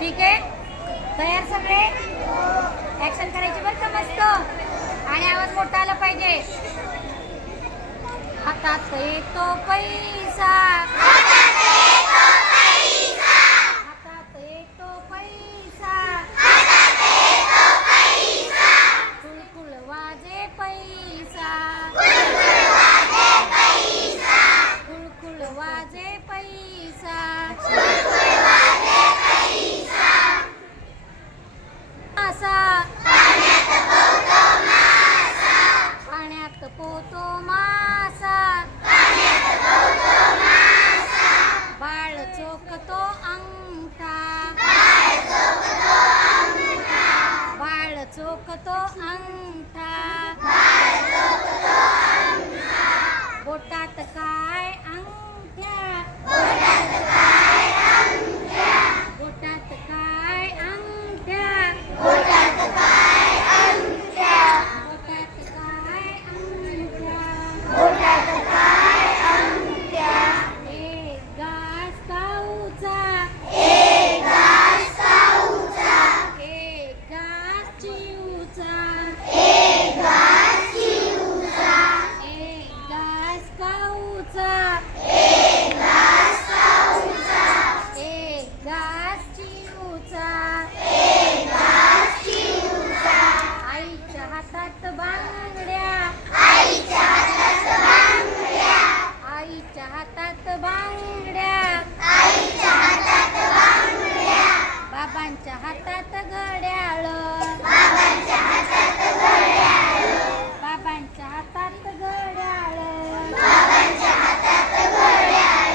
ठीक आहे, तयार सगळे? ऍक्शन करायची बरं का मस्त, आणि आवाज मोठा आला पाहिजे. हातात येतो पैसा, हातात येतो पैसा, कुळकुळ वाजे पैसा, कुळकुळ वाजे पैसा, मासा पाण्यात पोतो मासा, बाळ चोखतो अंगठा, बाळ चोखतो अंगठा, बोटात काय अंगठ्या, बोटात काय अंगठ्या, बोटात काय अंगठ्या, बोटात काय अंगठ्या, एक घास खाऊचा, एक घास खाऊचा, एक घास चिवचा, एक घास चिवचा, एक घास खाऊचा, एक घास खाऊचा, एक घास चिवचा, एक घास चिवचा, आईच्या हातात बांगड्या, आईच्या हातात बांगड्या, आईच्या हातात बांगड्या, आईच्या हातात बांगड्या, बाबांच्या हातात घड्याळ, बाबांच्या हातात घड्याळ, बाबांच्या हातात घड्याळ, बाबांच्या हातात घड्याळ,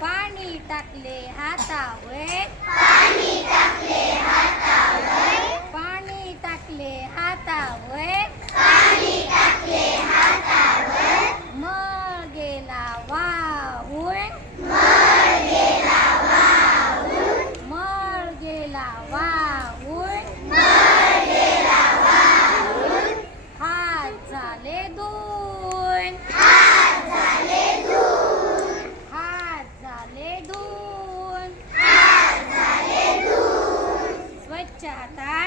पाणी टाकले हातावर, पाणी टाकले हातावर, पाणी टाकले हातावर, पाणी टाकले हातावर, मळ गेला वाहून, मळ गेला वाहून, मळ गेला वाहून, मळ गेला वाहून, हात झाले धुवून, हात झाले धुवून, हात झाले धुवून, हात झाले धुवून, स्वच्छ हातात